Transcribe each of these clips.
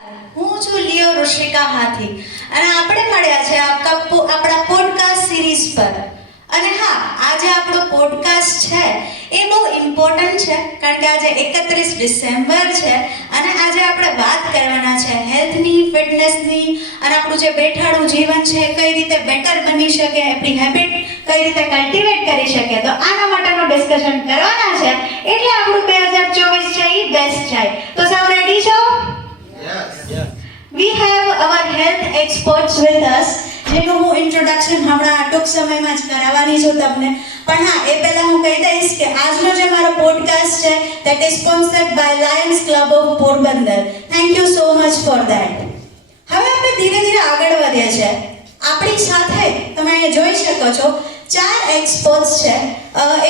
હું છું લિયો ઋષિકા હાથી અને આપણે મળ્યા છે આપણા પોડકાસ્ટ સિરીઝ પર. અને હા, આજે આપણો પોડકાસ્ટ છે એ બહુ ઇમ્પોર્ટન્ટ છે કારણ કે આજે 31 ડિસેમ્બર છે અને આજે આપણે વાત કરવાના છે હેલ્થની, ફિટનેસની અને આપણું જે બેઠાડું જીવન છે કઈ રીતે બેટર બની શકે, આપણી હેબિટ કઈ રીતે કલ્ટિવેટ કરી શકે. તો આના માટેનું ડિસ્કશન કરવાના છે એટલે આપણું 2024 છે એ બેસ્ટ જાય. તો સૌ રેડી છો? We have our health experts with us, જેનું હું ઇન્ટ્રોડક્શન હમણાં ટૂંક સમયમાં જ કરાવવાની છું તમને. પણ હા, એ પહેલા હું કહી દઈશ કે આજનો જે મારો પોડકાસ્ટ છે that is sponsored by Lions Club of Porbandar. Thank you so much for that. હવે આપણે ધીરે ધીરે આગળ વધીએ છીએ. આપણી સાથે તમે અહીંયા જોઈ શકો છો 4 એક્સપર્ટ્સ છે.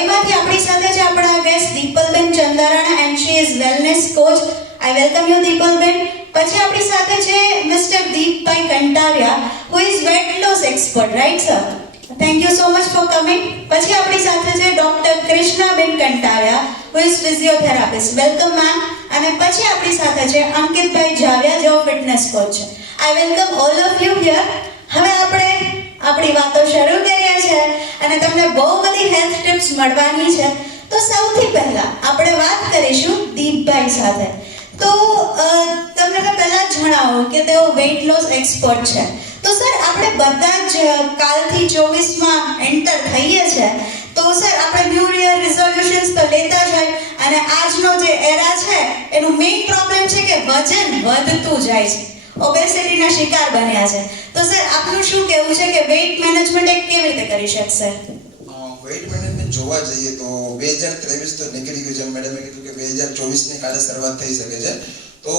એમાંથી આપણી સાથે છે આપણા guest Dipalben Chandarana and she is wellness coach. I welcome you Dipalben. પછી આપણી સાથે છે mister Dipbhai Kantariya who is weight loss expert, right sir? Thank you so much for coming. પછી આપણી સાથે છે doctor Krishnaben Kantariya who is physiotherapist. Welcome ma'am. અને પછી આપણી સાથે છે અંકિતભાઈ જાવિયા જેઓ ફિટનેસ કોચ છે. I welcome all of you here. હવે આપણે આપણી વાતો શરૂ કરીએ છીએ અને તમને બહુ બધી હેલ્થ ટિપ્સ મળવાની છે. તો સૌથી પહેલા આપણે વાત કરીશું દીપભાઈ સાથે. તો તમને મેં પહેલા જ જણાવું કે તેઓ વેઇટ લોસ એક્સપર્ટ છે. તો સર, આપણે બધા જ કાલથી 24માં એન્ટર થઈએ છે. તો સર, આપણે ન્યૂ યર રિઝોલ્યુશન્સ તો લેતા જ હોય અને આજનો જે એરા છે એનું મેઇન પ્રોબ્લેમ છે કે વજન વધતું જાય છે, ઓબેસિટીના શિકાર બન્યા છે. તો સર, આપનું શું કહેવું છે કે વેઇટ મેનેજમેન્ટ એક કેવી રીતે કરી શકશે? વેઇટ મેનેજમેન્ટ જોવા જઈએ તો 2023 તો નીકળી ગયું છે. મેડમે કીધું કે 2024 ની કાલે શરૂઆત થઈ શકે છે. તો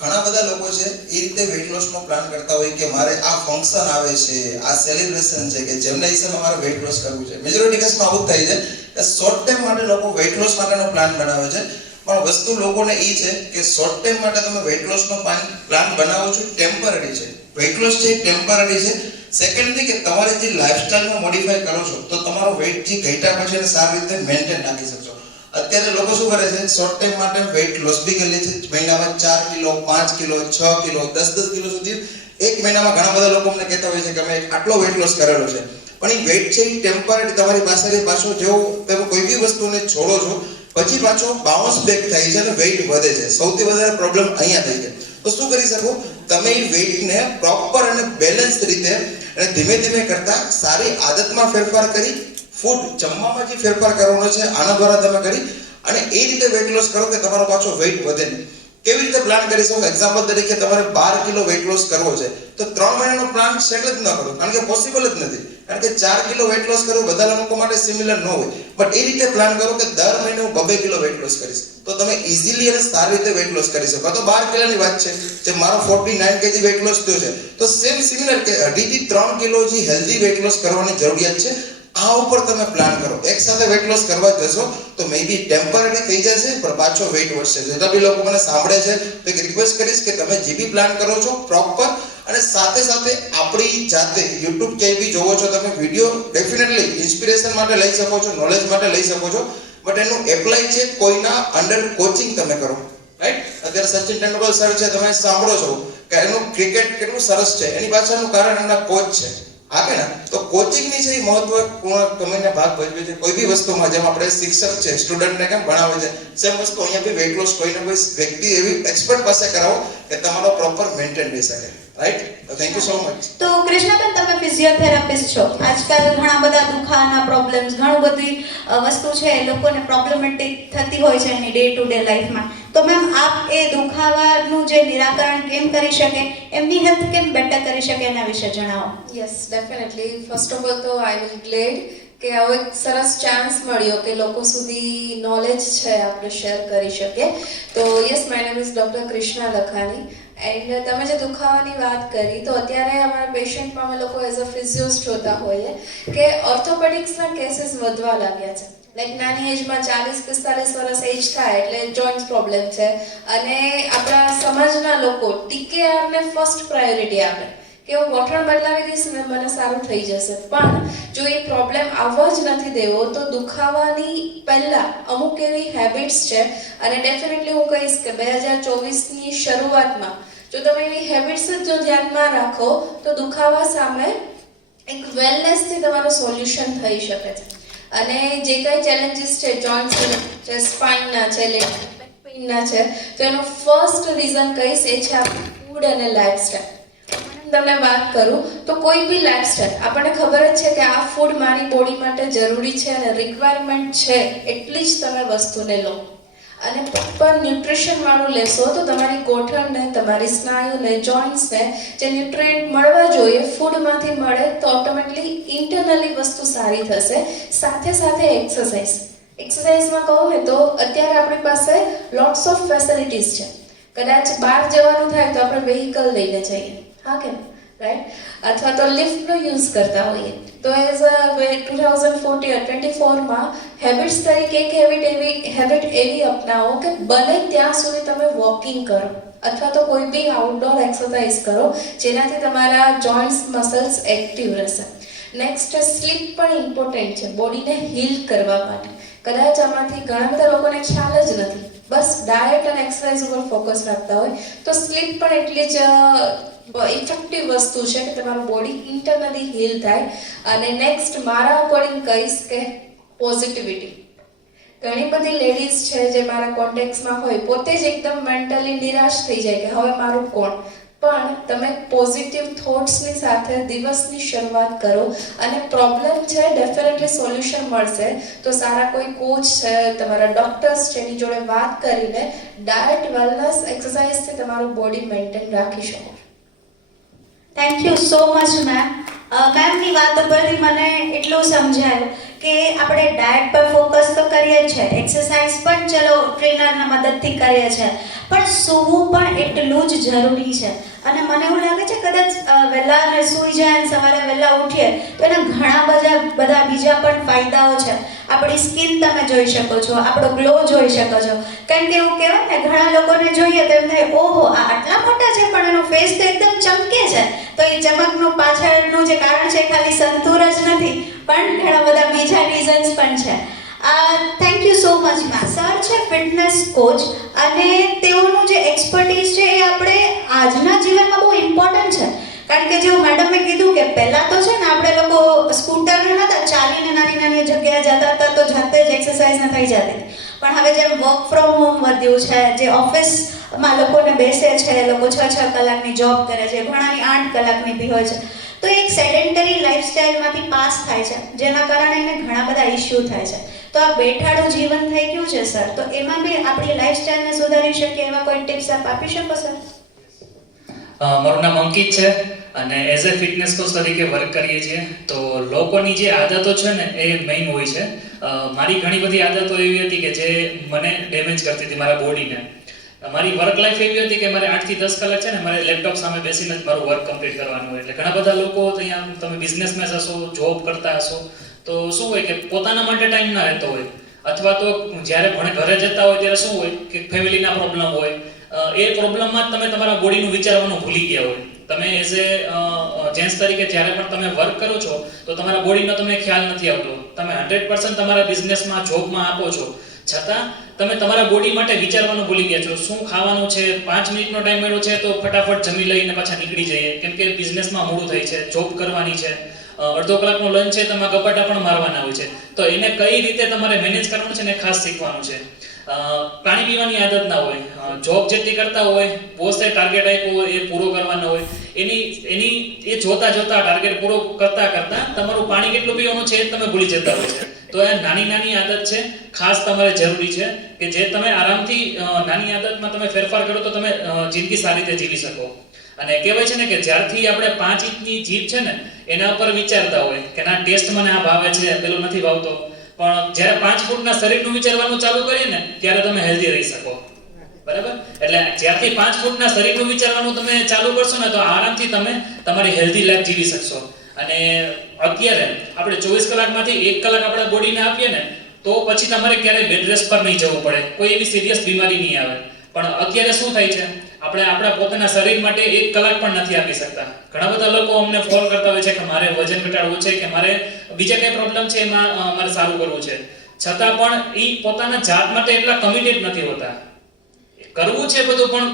ઘણા બધા લોકો છે એ રીતે વેઇટ લોસ નો પ્લાન કરતા હોય કે મારે આ ફંક્શન આવે છે, આ સેલિબ્રેશન છે કે જેમના હિસાબે મારે વેઇટ લોસ કરવું છે. મેજોરિટી કેસમાં આવું થાય છે કે શોર્ટ ટાઈમ માટે લોકો વેઇટ લોસ માટેનો પ્લાન બનાવે છે. પણ વસ્તુ લોકોને એ છે કે શોર્ટ ટાઈમ માટે તમે વેઇટ લોસ નો પ્લાન બનાવો છો, ટેમ્પરરી છે. વેઇટ લોસ છે ટેમ્પરરી છે. સેકન્ડલી કે તમારે જે લાઈફસ્ટાઈલમાં મોડિફાઈ કરો છો તો તમારો વેઇટ જે ઘટ્યા પછી એને સારી રીતે મેન્ટેન રાખી શકશો. અત્યારે લોકો શું કરે છે, શોર્ટ ટાઈમ માટે વેઇટ લોસ બી કરી લે છે. મહિનામાં 4 કિલો, 5 કિલો, 6 કિલો, 10 કિલો સુધી એક મહિનામાં ઘણા બધા લોકો અમને કહેતા હોય છે કે અમે આટલો વેઇટ લોસ કરેલો છે. પણ એ વેઇટ છે એ ટેમ્પરરી તમારી પાસે પાછો જેવો તમે કોઈ બી વસ્તુને છોડો છો પછી પાછો બાઉન્સ બેક થાય છે અને વેઇટ વધે છે. સૌથી વધારે પ્રોબ્લેમ અહીંયા થાય છે. તો શું કરી શકો તમે એ વેઇટને પ્રોપર અને બેલેન્સ રીતે અને ધીમે ધીમે કરતા સારી આદતમાં ફેરફાર કરી, ફૂડ જમવામાં જે ફેરફાર કરવાનો છે આના દ્વારા તમે કરી અને એ રીતે વેઇટ લોસ કરો કે તમારો પાછો વેઇટ વધે નહીં. કેવી રીતે પ્લાન કરી શકો? એક્ઝામ્પલ તરીકે તમારે 12 કિલો વેઇટ લોસ કરવો છે તો 3 મહિનાનો પ્લાન સેટ જ ન કરો, કારણ કે પોસિબલ જ નથી. કારણ કે 4 કિલો વેઇટ લોસ કરવું બધા લોકો માટે સિમિલર ન હોય. બટ એ રીતે પ્લાન કરો કે દર મહિને હું 2 કિલો વેઇટ લોસ કરીશ તો તમે ઇઝીલી અને સારી રીતે વેઇટ લોસ કરી શકો. તો 12 કિલોની વાત છે, જે મારો 49 kg વેઇટ લોસ થયો છે તો સેમ સિમિલર કે 2 થી 3 કિલો જે હેલ્ધી વેઇટ લોસ કરવાની જરૂરિયાત છે. આ ઉપર તમે પ્લાન કરો. એક સાથે વેઇટ લોસ કરવા જશો તો મે બી ટેમ્પરરી થઈ જશે પણ પાછો વેઇટ વધશે. જેટલા બી લોકો મને સાંભળે છે તો એક રિક્વેસ્ટ કરીશ કે તમે જે બી પ્લાન કરો છો પ્રોપર અને સાથે સાથે આપણી જાતે YouTube ક્યાંય બી જોવો છો તમે વિડીયો ડેફિનેટલી ઇન્સ્પિરેશન માટે લઈ શકો છો, નોલેજ માટે લઈ શકો છો, બટ એનું એપ્લાય છે કોઈના અંડર કોચિંગ તમે કરો. રાઈટ? અત્યારે સચિન તેંડુલકર સર છે, તમે સાંભળો છો કે એનું ક્રિકેટ કેટલું સરસ છે, એની પાછળનું કારણ એમના કોચ છે. હા કે ના? તો કોચિંગની છે એ મહત્વપૂર્ણ કમીને ભાગ ભજવે છે કોઈ બી વસ્તુમાં. જેમ આપણે શિક્ષક છે સ્ટુડન્ટને કેમ ભણાવે છે, સેમ વસ્તુ અહીંયા બી વેઇટ લોસ કોઈને કોઈ વ્યક્તિ એવી એક્સપર્ટ પાસે કરાવો કે તમારો પ્રોપર મેન્ટેન રહી શકે. Right? Thank you so much. તો કૃષ્ણાબેન, તમે ફિઝિયોથેરાપિસ્ટ છો. આજકાલ ઘણા બધા દુખાવાના પ્રોબ્લેમ્સ, ઘણું બધી વસ્તુ છે લોકોને પ્રોબ્લેમેટિક થતી હોય છે એની ડે ટુ ડે લાઈફમાં. તો મેમ, આપ એ દુખાવાનું જે નિરાકરણ કેમ કરી શકે, એમની હેલ્થ કેમ બેટર કરી શકે એના વિશે જણાવો. Yes, definitely. First of all તો આઈ વિલ ગ્લેડ કે આવો એક સરસ ચાન્સ મળ્યો કે લોકો સુધી નોલેજ છે આપણે શેર કરી શકીએ. તો yes, my name is doctor Krishna લખાણી. And તમે જે દુખાવાની વાત કરી તો અત્યારે અમારા પેશન્ટમાં અમે લોકો એઝ અ ફિઝિયોસ જોતા હોઈએ કે ઓર્થોપેડિક્સના કેસીસ વધવા લાગ્યા છે. લાઈક નાની એજમાં 40-45 વર્ષ એજ થાય એટલે જોઈન્ટ્સ પ્રોબ્લેમ છે અને આપણા સમાજના લોકો TKRને ફર્સ્ટ પ્રાયોરિટી આપે કે હું ગોઠણ બદલાવી દઈશ ને મને સારું થઈ જશે. પણ જો એ પ્રોબ્લેમ આવવા જ નથી દેવો તો દુખાવાની પહેલા અમુક એવી હેબિટ્સ છે અને ડેફિનેટલી હું કહીશ કે 2024ની શરૂઆતમાં જો તમે એવી હેબિટ્સ જ જો ધ્યાનમાં રાખો તો દુખાવા સામે એક વેલનેસથી તમારું સોલ્યુશન થઈ શકે છે. અને જે કંઈ ચેલેન્જીસ છે, જોઈન્ટ્સ છે, સ્પાઇનના છે, લેગ પેઇનના છે, તો એનું ફર્સ્ટ રીઝન કહીશ એ છે આપણું ફૂડ અને લાઇફસ્ટાઈલ. તમને વાત કરું તો કોઈ બી લાઇફસ્ટાઈલ આપણને ખબર જ છે કે આ ફૂડ મારી બોડી માટે જરૂરી છે અને રિક્વાયરમેન્ટ છે એટલી જ તમે વસ્તુને લો. અને પ્રોપર ન્યુટ્રિશન વાળું લેશો તો તમારી ગોઠણને, તમારી સ્નાયુને, જોઈન્ટ્સને જે ન્યુટ્રિયન્ટ મળવા જોઈએ ફૂડમાંથી મળે તો ઓટોમેટિકલી ઇન્ટરનલી વસ્તુ સારી થશે. સાથે સાથે એક્સરસાઇઝમાં કહું ને તો અત્યારે આપણી પાસે લોટ્સ ઓફ ફેસિલિટીઝ છે. કદાચ બહાર જવાનું થાય તો આપણે વેહિકલ લઈને જઈએ, હા કે રાઈટ, અથવા તો લિફ્ટનો યુઝ કરતા હોઈએ. તો એઝ અ 2024માં હેબિટ્સ તરીકે એક હેબિટ એવી અપનાવો કે બને ત્યાં સુધી તમે વોકિંગ કરો અથવા તો કોઈ બી આઉટડોર એક્સરસાઇઝ કરો જેનાથી તમારા જોઈન્ટ્સ, મસલ્સ એક્ટિવ રહેશે. નેક્સ્ટ, સ્લીપ પણ ઇમ્પોર્ટન્ટ છે બોડીને હીલ કરવા માટે. કદાચ આમાંથી ઘણા બધા લોકોને ખ્યાલ જ નથી, બસ ડાયટ અને એક્સરસાઇઝ ઉપર ફોકસ રાખતા હોય તો સ્લીપ પણ એટલી જ ઇફેક્ટિવ વસ્તુ છે કે તમારું બોડી ઇન્ટરનલી હીલ થાય. અને નેક્સ્ટ મારા અકોર્ડિંગ કહીશ કે પોઝિટિવિટી. ઘણી બધી લેડીઝ છે જે મારા કોન્ટેક્ટ્સમાં હોય પોતે જ એકદમ મેન્ટલી નિરાશ થઈ જાય કે હવે મારું કોણ. પણ તમે પોઝિટિવ થોટ્સની સાથે દિવસની શરૂઆત કરો અને પ્રોબ્લેમ છે ડેફિનેટલી સોલ્યુશન મળશે. તો સારા કોઈ કોચ છે, તમારા ડોક્ટર્સ છે, એની જોડે વાત કરીને ડાયટ, વેલનેસ, એક્સરસાઇઝથી તમારું બોડી મેન્ટેન રાખી શકો. Thank you so much ma'am. મેમની વાત ઉપરથી મને એટલું સમજાયું કે આપણે ડાયટ પર ફોકસ તો કરીએ જ છે, એક્સરસાઇઝ પણ ચલો ટ્રેનરના મદદથી કરીએ છીએ, પણ સૂવું પણ એટલું જ જરૂરી છે. અને મને એવું લાગે છે કદાચ વહેલા સૂઈ જાય અને સવારે વહેલા ઉઠીએ તો એના ઘણા બધા બીજા પણ ફાયદાઓ છે. આપણી સ્કિન તમે જોઈ શકો છો, આપણો ગ્લો જોઈ શકો છો. કારણ કે એવું કહેવાય ને, ઘણા લોકોને જોઈએ તો એમ થાય ઓહો આ આટલા મોટા છે પણ એનો ફેસ તો એકદમ ચમકે છે. તો એ ચમકનું પાછળનું જે કારણ છે ખાલી સંતૂર જ નથી, પણ ઘણા બધા બીજા રીઝન્સ પણ છે. Thank you so much ma'am. Sir છે ફિટનેસ કોચ અને તેઓનું જે એક્સપર્ટીઝ છે એ આપણે આજના જીવનમાં બહુ ઇમ્પોર્ટન્ટ છે. કારણ કે જેવું મેડમે કીધું કે પહેલાં તો છે ને આપણે લોકો સ્કૂટર નહોતા, ચાલીને નાની નાની જગ્યાએ જતા હતા તો જાતે જ એક્સરસાઇઝ થઈ જતી. પણ હવે જેમ વર્ક ફ્રોમ હોમ વધ્યું છે, જે ઓફિસમાં લોકોને બેસે છે, લોકો 6 કલાકની જોબ કરે છે, ઘણાની 8 કલાકની બી હોય છે, તો એક સેડેન્ટરી લાઈફસ્ટાઈલમાંથી પાસ થાય છે, જેના કારણે એને ઘણા બધા ઇસ્યુ થાય છે. તો આ બેઠાડું જીવન થઈ ગયું છે સર, તો એમાં બી આપણી લાઈફસ્ટાઈલને સુધારી શકીએ એવા કોઈ ટિપ્સ આપ આપી શકો સર? મારું નામ અંકિત છે અને એઝ એ ફિટનેસ કોચ તરીકે વર્ક કરીએ છીએ. તો લોકોની જે આદતો છે ને એ મેઇન હોય છે. મારી ઘણી બધી આદતો એવી હતી કે જે મને ડેમેજ કરતી હતી મારા બોડીને. મારી વર્ક લાઈફ એવી હતી કે મારે 8 થી 10 કલાક છે ને મારે લેપટોપ સામે બેસીને જ મારું વર્ક કમ્પ્લીટ કરવાનું હોય. એટલે ઘણા બધા લોકો અહીંયા તમે બિઝનેસમેન હશો, જોબ કરતા હશો, તો શું હોય કે પોતાના માટે ટાઈમ ના રહેતો હોય, અથવા તો જ્યારે ઘરે જતા હોય ત્યારે શું હોય કે ફેમિલીના પ્રોબ્લેમ હોય, એ પ્રોબ્લેમમાં તમે તમારા બોડીનું વિચારવાનું ભૂલી ગયા હોય. તમે એઝ એ જેન્ટ્સ તરીકે જ્યારે પણ તમે વર્ક કરો છો તો તમારા બોડીનો તમને ખ્યાલ નથી આવતો. તમે 100% તમારા બિઝનેસમાં, જોબમાં આપો છો, છતાં તમે તમારા બોડી માટે વિચારવાનું ભૂલી ગયા છો. શું ખાવાનું છે, 5 મિનિટનો ટાઈમ મળ્યો છે તો ફટાફટ જમી લઈને પાછા નીકળી જઈએ, કેમ કે બિઝનેસમાં મોડું થઈ છે, જોબ કરવાની છે, અડધો કલાકનો લંચ છે, તમારા ગપાટા પણ મારવાના હોય છે. તો એને કઈ રીતે તમારે મેનેજ કરવાનું છે ને ખાસ શીખવાનું છે. પાણી પીવાની આદત ના હોય, જોબ જેટલી કરતા હોય, બોસે ટાર્ગેટ આપ્યો હોય એ પૂરો કરવાનો હોય, એની એ જોતા ટાર્ગેટ પૂરો કરતા તમારું પાણી કેટલું પીવાનું છે એ તમે ભૂલી જતા હોય છે. તો એ નાની નાની આદત છે, ખાસ તમારે જરૂરી છે કે જે તમે આરામથી નાની આદતમાં તમે ફેરફાર કરો તો તમે જિંદગી સારી રીતે જીવી શકો. અને કહેવાય છે ને કે જ્યારથી આપણે 5 ઇંચની જીભ છે ને એના ઉપર વિચારતા હોય કે ના ટેસ્ટ મને આ ભાવે છે, પેલું નથી ભાવતો, પણ જ્યારે 5 ફૂટના શરીરનું વિચારવાનું ચાલુ કરીએ ને ત્યારે તમે હેલ્ધી રહી શકો. બરાબર? એટલે જ્યારથી 5 ફૂટના શરીરનું વિચારવાનું તમે ચાલુ કરશો ને તો આરામથી તમે તમારી હેલ્ધી લાઈફ જીવી શકશો. અને અત્યારે આપણે 24 કલાકમાંથી 1 કલાક આપણા બોડીને આપીએ ને તો પછી તમારે ક્યારેય બેડ રેસ્ટ પર નહીં જવું પડે, કોઈ એવી સિરિયસ બીમારી નહીં આવે. પણ અત્યારે શું થાય છે, આપણે આપણા પોતાના શરીર માટે 1 કલાક પણ નથી આપી શકતા. ઘણા બધા લોકો અમને ફોન કરતા હોય છે કે મારે વજન ઘટાડવું છે કે મારે બીજા કઈ પ્રોબ્લેમ છે એમાં મારે સારું કરવું છે, છતાં પણ એ પોતાના જાત માટે એટલા કમિટેડ નથી હોતા. કરવું છે બધું પણ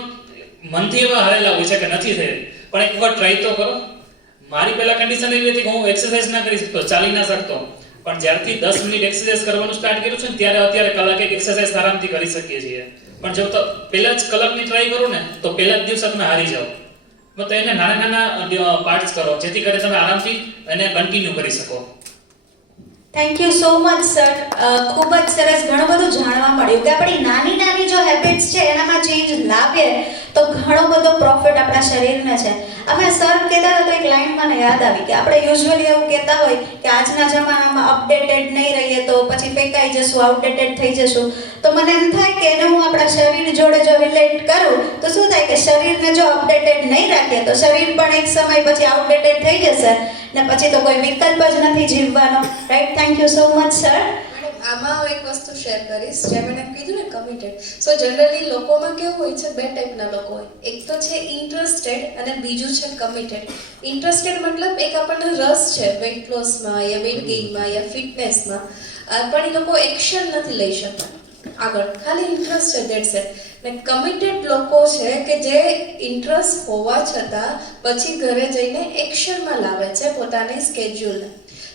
મનથી એવા હારેલા હોય છે કે નથી થઈ પણ એક વાર ટ્રાય તો કરો. મારી પહેલા કન્ડિશન એવી હતી કે હું એક્સરસાઇઝ ના કરી શકતો, ચાલી ના શકતો, પણ જ્યારથી 10 મિનિટ એક્સરસાઇઝ કરવાનું સ્ટાર્ટ કર્યું છે ને ત્યારે અત્યારે કલાક એક એક્સરસાઇઝ આરામથી કરી શકીએ છીએ. પણ જો તો પહેલા જ કલાકની ટ્રાય કરો ને તો પહેલા જ દિવસે તમે હારી જાઓ. તો એને નાના નાના પાર્ટ્સ કરો જેથી કરીને તમે આરામથી એને કન્ટિન્યુ કરી શકો. Thank you so much sir. ખૂબ જ સરસ, ઘણું બધું જાણવા મળ્યું કે આપણી નાની નાની જો હેબિટ્સ છે એનામાં ચેન્જ લાવીએ તો ઘણો બધો પ્રોફિટ આપણા શરીરને છે. અમે સર કહેતા હતા તો એક લાઈન મને યાદ આવી કે આપણે યુઝ્યુઅલી એવું કહેતા હોય કે આજના જમાનામાં અપડેટેડ નહીં રહીએ તો પછી ફેંકાઈ જશું, આઉટડેટેડ થઈ જશું. તો મને એમ થાય કે એને હું આપણા શરીર જોડે જો રિલેટ કરું તો શું થાય કે શરીરને જો અપડેટેડ નહીં રાખીએ તો શરીર પણ એક સમય પછી આઉટડેટેડ થઈ જશે ને પછી તો કોઈ વિકલ્પ જ નથી જીવવાનો. Right? Thank you so much sir. Madam આમાં હું એક વસ્તુ શેર કરીશ, જેમ મેડમ કીધું ને કમિટેડ. સો જનરલી લોકોમાં કેવું હોય છે, બે ટાઈપના લોકો હોય. એક તો છે ઇન્ટરેસ્ટેડ અને બીજું છે કમિટેડ. ઇન્ટરેસ્ટેડ મતલબ એક આપણને રસ છે વેઇટ લોસમાં યા વેઇટ ગેઇનમાં યા ફિટનેસમાં, પણ એ લોકો એક્શન નથી લઈ શકતા આગળ, ખાલી ઇન્ટરેસ્ટ છે, ધેટ્સ ઇટ. ને કમિટેડ લોકો છે કે જે ઇન્ટરેસ્ટ હોવા છતાં પછી ઘરે જઈને એક્શનમાં લાવે છે પોતાની સ્કેડ્યુલને.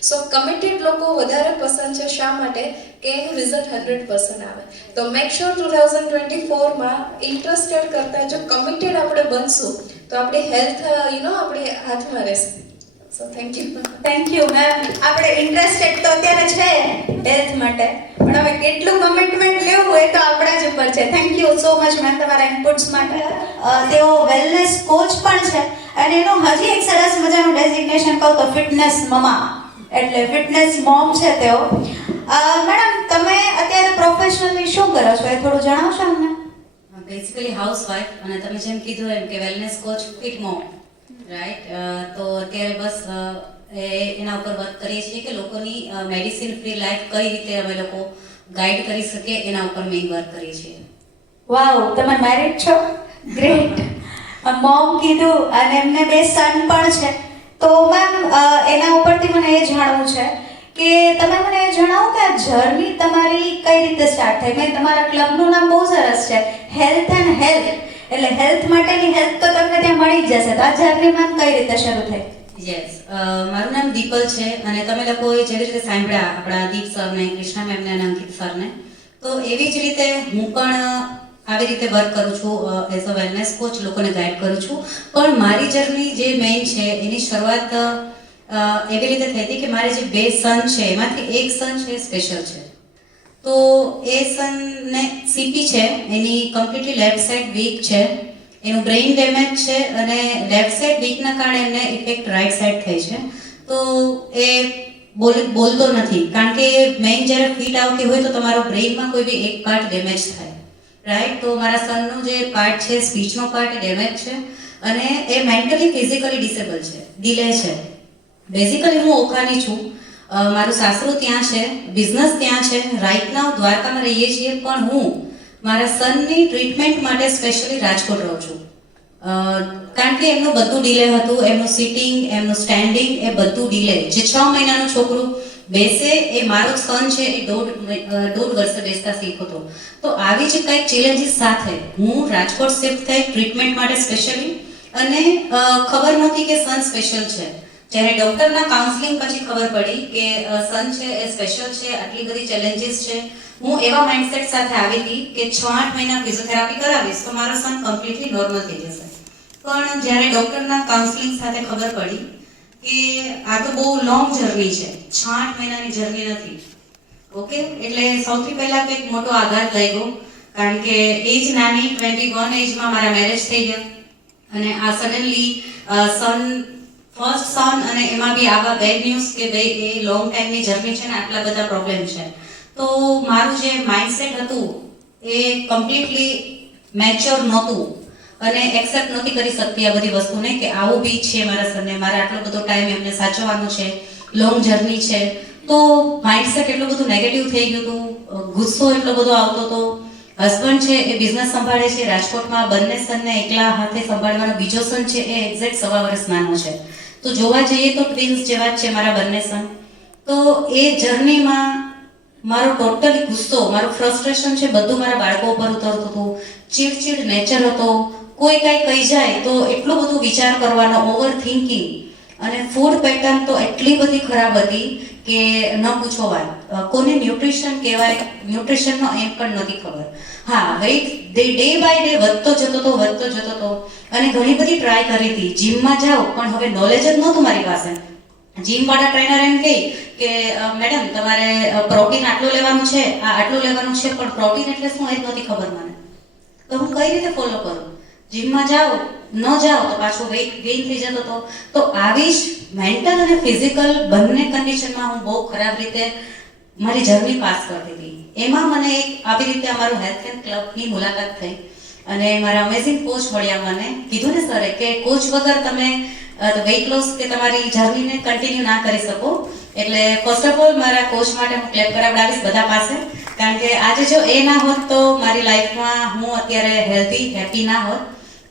સો કમિટેડ લોકો વધારે પસંદ છે. શા માટે? કે એનું રિઝલ્ટ 100% આવે. તો મેક શ્યોર 2024માં ઇન્ટરેસ્ટેડ કરતાં જો કમિટેડ આપણે બનશું તો આપણી હેલ્થ આપણી હાથમાં રહેશે. So thank you. Thank you ma'am. આપણે ઇન્ટરેસ્ટેડ તો અત્યારે છે હેલ્થ માટે, પણ હવે કેટલું કમિટમેન્ટ લેવું એ તો આપણા જ ઉપર છે. Thank you so much ma'am તમારા ઇનપુટ્સ માટે. તેઓ વેલનેસ કોચ પણ છે અને એનું હજી એક સરસ મજાનું ડેઝિગ્નેશન કહું તો ફિટનેસ મમા, એટલે ફિટનેસ મોમ છે તેઓ. મેડમ તમે અત્યારે પ્રોફેશનલી શું કરો છો એ થોડું જણાવશો અમને? બેઝિકલી હાઉસવાઈફ, અને તમે જેમ કીધું એમ કે wellness coach fit mom, right? તો અત્યારે બસ એના ઉપર વર્ક કરીએ છીએ કે લોકોની મેડિસિન ફ્રી લાઈફ કઈ રીતે અમે લોકો ગાઈડ કરી શકીએ એના ઉપર મેઇન વર્ક કરીએ છીએ. વાવ, તમે મેરિડ છો? ગ્રેટ. મોમ કીધું અને એમને 2 સન પણ છે. તો મેમ એના ઉપરથી મને એ જાણવું છે કે તમે મને એ જણાવો કે આ જર્ની તમારી કઈ રીતે સ્ટાર્ટ થઈ? મેં તમારા ક્લબનું નામ બહુ સરસ છે, હેલ્થ એન્ડ હેલ્થ, એટલે હેલ્થ માટેની હેલ્થ તો તમને ત્યાં મળી જ જશે. તો આ જર્ની મેમ કઈ રીતે શરૂ થઈ? યસ, મારું નામ દીપલ છે અને તમે લોકોએ જેવી રીતે સાંભળ્યા આપણા દીપ સરને, કૃષ્ણા મેમને અને અંકિત સરને, તો એવી જ રીતે હું પણ આવી રીતે વર્ક કરું છું એઝ અ વેલનેસ કોચ, લોકોને ગાઈડ કરું છું. પણ મારી જર્ની જે મેઇન છે એની શરૂઆત એવી રીતે થઈ હતી કે મારે જે 2 સન છે એમાંથી એક સન છે સ્પેશિયલ છે. તો એ સનને સીપી છે, એની કમ્પ્લીટલી લેફ્ટ સાઈડ વીક છે, એનું બ્રેઇન ડેમેજ છે અને લેફ્ટ સાઈડ વીકના કારણે એમને ઇફેક્ટ રાઈટ સાઈડ થઈ છે. તો એ બોલતો નથી, કારણ કે મેઇન જ્યારે ફિટ આવતી હોય તો તમારો બ્રેઇનમાં કોઈ બી એક પાર્ટ ડેમેજ થાય, રાઈટ? તો મારા સનનો જે પાર્ટ છે, સ્પીચનો પાર્ટ, એ ડેમેજ છે અને એ મેન્ટલી ફિઝિકલી ડિસેબલ છે, ડિલે છે. બેઝિકલી હું ઓખાની છું, મારું સાસરું ત્યાં છે, બિઝનેસ ત્યાં છે, રાઈટ નાઉ દ્વારકામાં રહીએ છીએ, પણ હું મારા સનની ટ્રીટમેન્ટ માટે સ્પેશિયલી રાજકોટ રહું છું. કારણ કે એમનું બધું ડીલે હતું, એમનું સિટિંગ, એમનું સ્ટેન્ડિંગ, એ બધું ડીલે. જે 6 મહિનાનું છોકરું બેસે એ મારો સન છે એ દોઢ વર્ષે બેસતા શીખ્યો હતો. તો આવી જ કંઈક ચેલેન્જીસ સાથે હું રાજકોટ શિફ્ટ થઈ ટ્રીટમેન્ટ માટે સ્પેશિયલી, અને ખબર નહોતી કે સન સ્પેશિયલ છે. જ્યારે ડૉક્ટરના કાઉન્સલિંગ પછી ખબર પડી કે સન છે એ સ્પેશિયલ છે, આટલી બધી ચેલેન્જીસ છે. હું એવા માઇન્ડસેટ સાથે આવી હતી કે 6-8 મહિના ફિઝિયોથેરાપી કરાવીશ તો મારો સન કમ્પ્લીટલી નોર્મલ થઈ જશે. પણ જ્યારે ડૉક્ટરના કાઉન્સલિંગ સાથે ખબર પડી કે આ તો બહુ લોંગ જર્ની છે, 6-8 મહિનાની જર્ની નથી. ઓકે, એટલે સૌથી પહેલાં તો એક મોટો આઘાત લાગ્યો, કારણ કે એજ નાની 21 એજમાં મારા મેરેજ થઈ ગયા અને આ સડનલી ફર્સ્ટ સન, અને એમાં બી આવા બેડ ન્યૂઝ કે ભાઈ એ લોંગ ટાઈમની જર્ની છે ને આટલા બધા પ્રોબ્લેમ છે. તો મારું જે માઇન્ડસેટ હતું એ કમ્પ્લીટલી મેચ્યોર નહોતું અને એક્સેપ્ટ નહોતી કરી શકતી આ બધી વસ્તુને કે આવું બી છે મારા સનને, મારે આટલો બધો ટાઈમ એમને સાચવવાનો છે, લોંગ જર્ની છે. તો માઇન્ડસેટ એટલું બધું નેગેટિવ થઈ ગયું હતું, ગુસ્સો એટલો બધો આવતો હતો. હસબન્ડ છે એ બિઝનેસ સંભાળે છે રાજકોટમાં, બંને સનને એકલા હાથે સંભાળવાનો. બીજો સન છે એ એક્ઝેક્ટ 1.25 વર્ષ નાનો છે. તો જોવા જઈએ તો ટ્વિન્સ જેવા જ છે મારા બંને સન. તો એ જર્નીમાં મારો ટોટલી ગુસ્સો, મારું ફ્રસ્ટ્રેશન છે બધું મારા બાળકો ઉપર ઉતરતું હતું. ચીડચીડ નેચર હતો, કોઈ કાંઈ કહી જાય તો એટલું બધું વિચાર કરવાનો, ઓવર થિંકિંગ, અને ફૂડ પેટર્ન તો એટલી બધી ખરાબ હતી કે ન પૂછો વાત. કોને ન્યુટ્રિશન કહેવાય, ન્યુટ્રિશનનો એમ પણ નથી ખબર. હા, વેઇટ ડે બાય ડે વધતો જતો હતો અને ઘણી બધી ટ્રાય કરી હતી. જીમમાં જાઓ પણ હવે નોલેજ જ નહોતું મારી પાસે. જીમવાળા ટ્રેનર એમ કહે કે મેડમ તમારે પ્રોટીન આટલું લેવાનું છે, આ આટલું લેવાનું છે, પણ પ્રોટીન એટલે શું એ જ નથી ખબર મને. તો હું કઈ રીતે ફોલો કરું? જીમમાં જાઓ ન જાઓ તો પાછું વેઇટ ગેઇન થઈ જતો હતો. તો આવી જ મેન્ટલ અને ફિઝિકલ બંને કન્ડિશનમાં હું બહુ ખરાબ રીતે મારી જર્ની પાસ કરતી હતી. એમાં મને એક આવી રીતે અમારું હેલ્થ એન્ડ ક્લબની મુલાકાત થઈ અને મારા અમેઝિંગ કોચ મળ્યા. મને કીધું ને સરે કે કોચ વગર તમે વેઇટ લોસ કે તમારી જર્નીને કન્ટિન્યુ ના કરી શકો. એટલે ફર્સ્ટ ઓફ ઓલ મારા કોચ માટે હું ક્લેપ કરાવડાવીશ બધા પાસે, કારણ કે આજે જો એ ના હોત તો મારી લાઈફમાં હું અત્યારે હેલ્ધી હેપી ના હોત.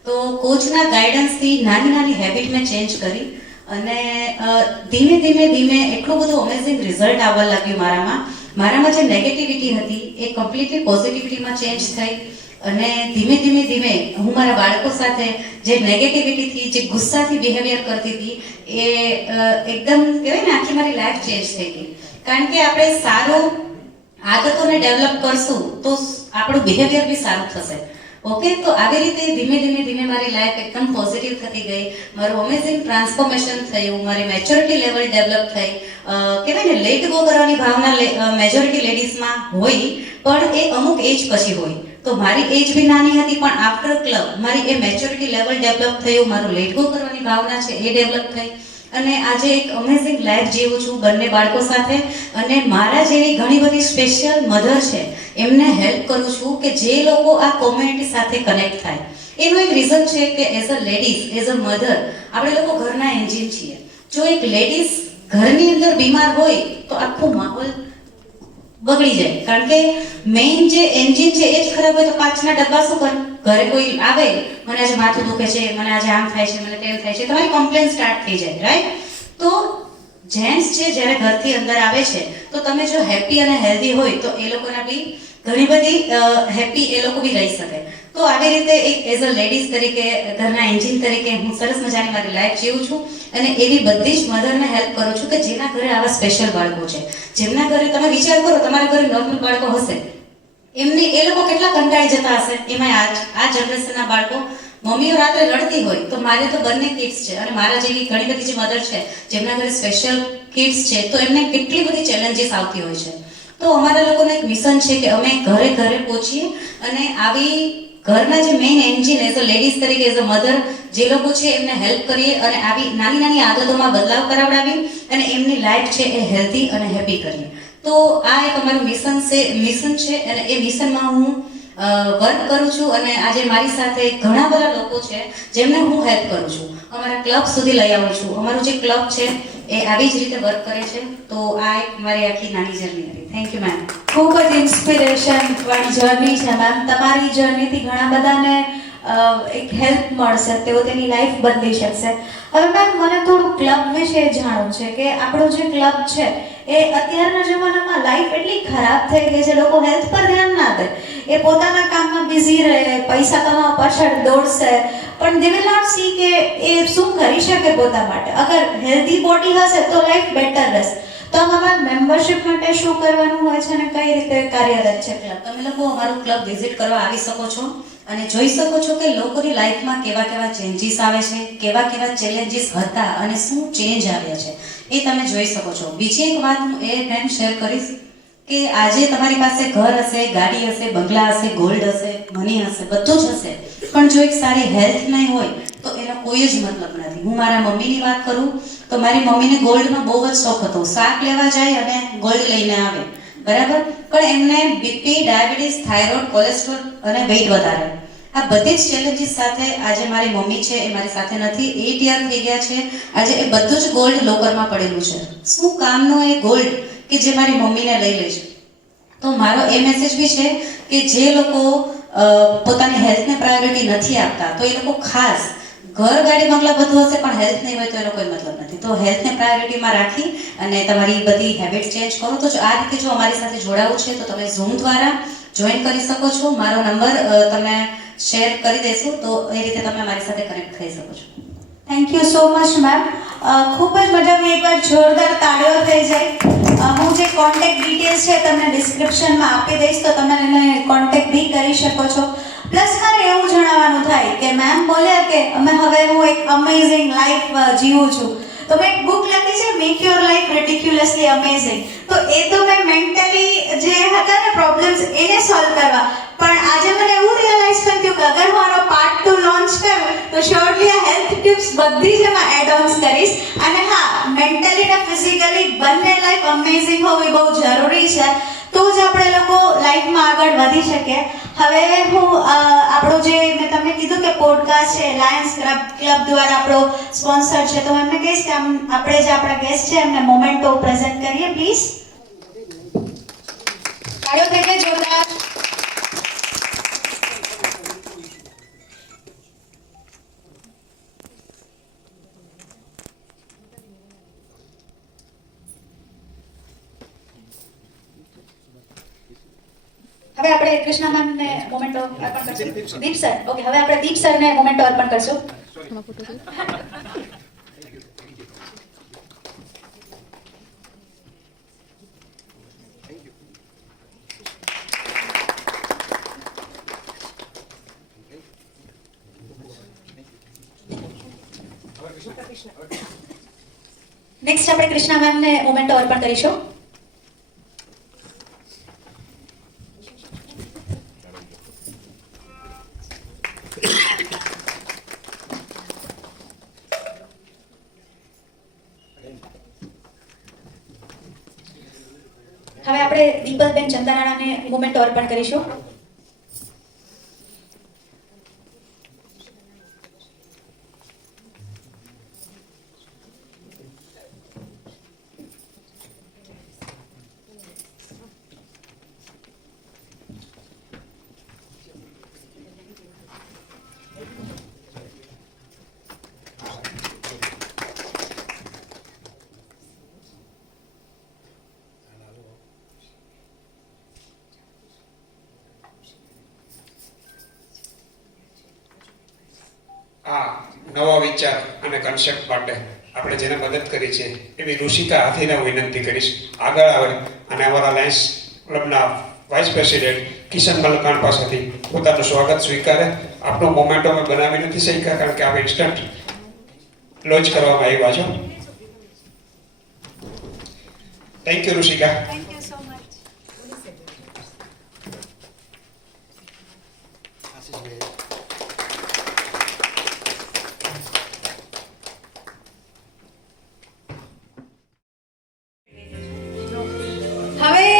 તો કોચના ગાઈડન્સથી નાની હેબિટ મેં ચેન્જ કરી અને ધીમે એટલું બધું અમેઝિંગ રિઝલ્ટ આવવા લાગ્યું મારામાં જે નેગેટિવિટી હતી એ કમ્પ્લીટલી પોઝિટિવિટીમાં ચેન્જ થઈ. અને ધીમે હું મારા બાળકો સાથે જે નેગેટિવિટીથી, જે ગુસ્સાથી બિહેવિયર કરતી હતી એ એકદમ કહેવાય ને આખી મારી લાઈફ ચેન્જ થઈ ગઈ. કારણ કે આપણે સારું આદતોને ડેવલપ કરશું તો આપણું બિહેવિયર બી સારું થશે. ઓકે, તો આવી રીતે ધીમે મારી લાઈફ એકદમ પોઝિટિવ થતી ગઈ. મારું અમેઝિંગ ટ્રાન્સફોર્મેશન થયું, મારી મેચ્યોરિટી લેવલ ડેવલપ થઈ. કહેવાય ને લેટ ગો કરવાની ભાવના મેજોરિટી લેડીઝમાં હોય, પણ એ અમુક એજ પછી હોય. તો મારી એજ બી નાની હતી, પણ આફ્ટર ક્લબ મારી એ મેચ્યોરિટી લેવલ ડેવલપ થયું, મારું લેટ ગો કરવાની ભાવના છે એ ડેવલપ થઈ અને આજે એક અમેઝિંગ લાઈફ જીવું છું બંને બાળકો સાથે. અને મારા જેવી ઘણી બધી સ્પેશિયલ મધર છે એમને હેલ્પ કરું છું કે જે લોકો આ કોમ્યુનિટી સાથે કનેક્ટ થાય. એનું એક રીઝન છે કે as a ladies, as a mother આપણે લોકો ઘરના એન્જિન છીએ. જો એક લેડીઝ ઘરની અંદર બીમાર હોય તો આખો માહોલ બગડી જાય. કારણ કે મેઇન જે એન્જિન છે એ જ ખરાબ હોય તો પાછળના ડબ્બા શું કરે? ઘરે કોઈ આવે, મને આજે માથું દુખે છે, મને આજે આમ થાય છે, મને તેમ થાય છે, તમારી કમ્પ્લેન સ્ટાર્ટ થઈ જાય, રાઈટ? તો જેન્ટ્સ છે જ્યારે ઘરથી અંદર આવે છે તો તમે જો હેપી અને હેલ્ધી હોય તો એ લોકોના બી ઘણી બધી હેપી એ લોકો બી રહી શકે. તો આવી રીતે એક એઝ અ લેડીઝ તરીકે, ઘરના એન્જિન તરીકે હું સરસ મજાની મારી લાઈફ જીવું છું અને એવી બધી જ મધરને હેલ્પ કરું છું કે જેના ઘરે આવા સ્પેશિયલ બાળકો છે. જેમના ઘરે તમે વિચાર કરો, તમારા ઘરે નોર્મલ બાળકો હશે, એમની એ લોકો કેટલા કંટાળી જતા હશે. એમાં આ જનરેશનના બાળકો, મમ્મીઓ રાત્રે રડતી હોય તો મારે તો બંને કિડ્સ છે અને મારા જેવી ઘણી બધી જે મધર છે જેમના ઘરે સ્પેશિયલ કિડ્સ છે તો એમને કેટલી બધી ચેલેન્જીસ આવતી હોય છે. તો અમારા લોકોનું એક મિશન છે કે અમે ઘરે પહોંચીએ અને આવી ઘરના જે main engine as a ladies તરીકે, એઝ અ મધર જે લોકો છે એમને હેલ્પ કરીએ અને આવી નાની આદતોમાં બદલાવ કરાવડાવી અને એમની લાઈફ છે એ હેલ્ધી અને હેપી કરીએ. તો આ એક અમારું મિશન છે અને એ મિશનમાં હું વર્ક કરું છું અને આજે મારી સાથે ઘણા બધા લોકો છે જેમને હું હેલ્પ કરું છું, અમારા ક્લબ સુધી લઈ આવું છું. અમારું જે ક્લબ છે એ આવી જ રીતે વર્ક કરે છે. તો આ એક મારી આખી નાની જર્ની હતી. Thank you ma'am. ખૂબ જ ઇન્સ્પિરેશન વાળી જર્ની છે મેમ. તમારી જર્નીથી ઘણા બધાને એક હેલ્પ મળશે, તેઓ તેની લાઈફ બદલી શકશે. હવે મેમ મને થોડું ક્લબ વિશે જાણવું છે કે આપણો જે ક્લબ છે એ અત્યારના જમાનામાં લાઈફ એટલી ખરાબ થઈ ગઈ છે, લોકો હેલ્થ પર ધ્યાન ના દે, એ પોતાના કામમાં બિઝી રહે, પૈસા કમાવા પાછળ દોડશે, પણ દે વિલ નોટ સી કે એ શું કરી શકે પોતા માટે. અગર હેલ્ધી બોડી હશે તો લાઈફ બેટર રહેશે. તો આમાં મેમ્બરશિપ માટે શું કરવાનું હોય છે અને કઈ રીતે કાર્યરત છે ક્લબ? તમે લોકો અમારું ક્લબ વિઝિટ કરવા આવી શકો છો અને જોઈ શકો છો કે લોકોની લાઈફમાં કેવા ચેન્જીસ આવે છે, કેવા ચેલેન્જીસ હતા અને શું ચેન્જ આવ્યા છે એ તમે જોઈ શકો છો. બીજી એક વાત હું એ મેમ શેર કરીશ કે આજે તમારી પાસે ઘર હશે, ગાડી હશે, બંગલા હશે, ગોલ્ડ હશે, મની હશે, બધું જ હશે, પણ જો એક સારી હેલ્થ નહીં હોય તો એનો કોઈ જ મતલબ નથી. હું મારા મમ્મીની વાત કરું તો મારી મમ્મીને ગોલ્ડનો બહુ જ શોખ હતો. શાક લેવા જાય અને ગોલ્ડ લઈને આવે, બરાબર, પણ એમને બીપી, ડાયાબિટીસ, થાઇરોઇડ, કોલેસ્ટ્રોલ અને વેઇટ વધારે. આ બધી જ ચેલેન્જીસ સાથે આજે મારી મમ્મી છે એ મારી સાથે નથી. 8 યર થઈ ગયા છે. આજે એ બધું જ ગોલ્ડ લોકરમાં પડેલું છે. શું કામનો એ ગોલ્ડ કે જે મારી મમ્મીને લઈ લે છે? તો મારો એ મેસેજ બી છે કે જે લોકો પોતાની હેલ્થને પ્રાયોરિટી નથી આપતા તો એ લોકો ખાસ ઘર, ગાડી, બંગલા બધું હશે પણ હેલ્થ નહીં હોય તો એનો કોઈ મતલબ નથી. તો હેલ્થને પ્રાયોરિટીમાં રાખી અને તમારી બધી હેબિટ ચેન્જ કરો. તો આ રીતે જો અમારી સાથે જોડાવું છે તો તમે ઝૂમ દ્વારા જોઈન કરી શકો છો. મારો નંબર તમે શેર કરી દઈશું તો એ રીતે તમે મારી સાથે કનેક્ટ થઈ શકો છો. Thank you so much ma'am. ખૂબ જ મજા આવી. એકવાર જોરદાર તાળીઓ થઈ જાય. હું જે કોન્ટેક્ટ ડિટેલ્સ છે તમને ડિસ્ક્રિપ્શનમાં આપી દઈશ તો તમે એને કોન્ટેક્ટ બી કરી શકો છો. પ્લસ મારે એવું જણાવવાનું થાય કે મેમ બોલ્યા કે હવે હું એક અમેઝિંગ લાઈફ જીવું છું. તો મેં એક બુક લખી છે make your life ridiculously amazing. તો એ તો મેં મેન્ટલી જે હતા ને પ્રોબ્લેમ્સ એને સોલ્વ કરવા, પણ આજે મને એવું રિયલાઇઝ થયું કે અગર હું આનો પાર્ટ 2 લોન્ચ કરું તો શ્યોરલી આ હેલ્થ ટિપ્સ બધી જ એમાં એડ ઓન્સ કરીશ. અને હા, મેન્ટલી ને ફિઝિકલી બંને લાઈફ અમેઝિંગ હોવી બહુ જરૂરી છે, તો જ આપણે લોકો લાઈફમાં આગળ વધી શકીએ. હવે હું આપણો જે મેં તમને કીધું કે પોડકાસ્ટ છે લાયન્સ ક્લબ દ્વારા આપણો સ્પોન્સર છે, તો એમને કહીશ કે આપણે જે આપણા ગેસ્ટ છે એમને મોમેન્ટો પ્રેઝન્ટ કરીએ પ્લીઝ. તાળીઓ થઈ ગઈ જોરદાર. હવે આપણે કૃષ્ણા મેમને મોમેન્ટો અર્પણ કરશું. દીપ સર, ઓકે, હવે આપણે દીપ સરને મોમેન્ટો અર્પણ કરશું. નેક્સ્ટ આપણે કૃષ્ણા મેમને મોમેન્ટો અર્પણ કરીશું. હવે આપણે દીપલબેન ચંદારાણાને મોમેન્ટો અર્પણ કરીશું. આ નવા વિચાર અને કન્સેપ્ટ માટે આપણે જેને મદદ કરી છે એવી ઋષિકા હાથીને હું વિનંતી કરીશ આગળ આવે અને અમારા લાયન્સ ક્લબના વાઇસ પ્રેસિડેન્ટ કિશન મલકાણ પાસેથી પોતાનું સ્વાગત સ્વીકારે. આપણો મોમેન્ટો અમે બનાવી નથી શક્યા કારણ કે આ ઇન્સ્ટન્ટ લોન્ચ કરવામાં આવ્યા છો. Thank you Rishika. Thank you so much. હવે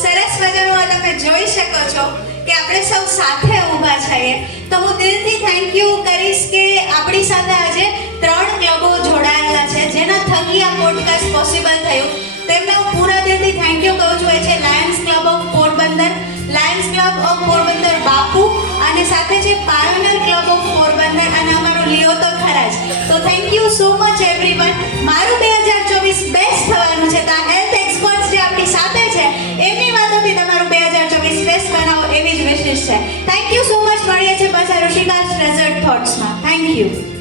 સરસ મજાનું તમે જોઈ શકો છો કે આપણે સૌ સાથે ઊભા છીએ. તો હું દિલથી થેન્ક યુ કરીશ કે આપણી સાથે આજે 3 ક્લબો જોડાયેલા છે જેના થકી આ પોડકાસ્ટ પોસિબલ થયું. તેમને હું પૂરા દિલથી થેન્ક યુ કહું છું. એ છે Lions club of Porbandar, Lions club of Porbandar બાપુ અને સાથે છે પાયોનિયર ક્લબ ઓફ પોરબંદર અને અમારો લિયો તો ખરા જ. તો thank you so much everyone. મારું 2024 બેસ્ટ થવાનું છે. તો આ હેલ્થ એક્સપર્ટ્સ જે આપણી સાથે છે એમની વાતોથી તમારું 2024 બેસ્ટ બનાવો એવી જ વિશેષ છે. Thank you so much. મળીએ છીએ પાછા ઋષિકાસ રેઝર્ટ થોટ્સમાં. Thank you.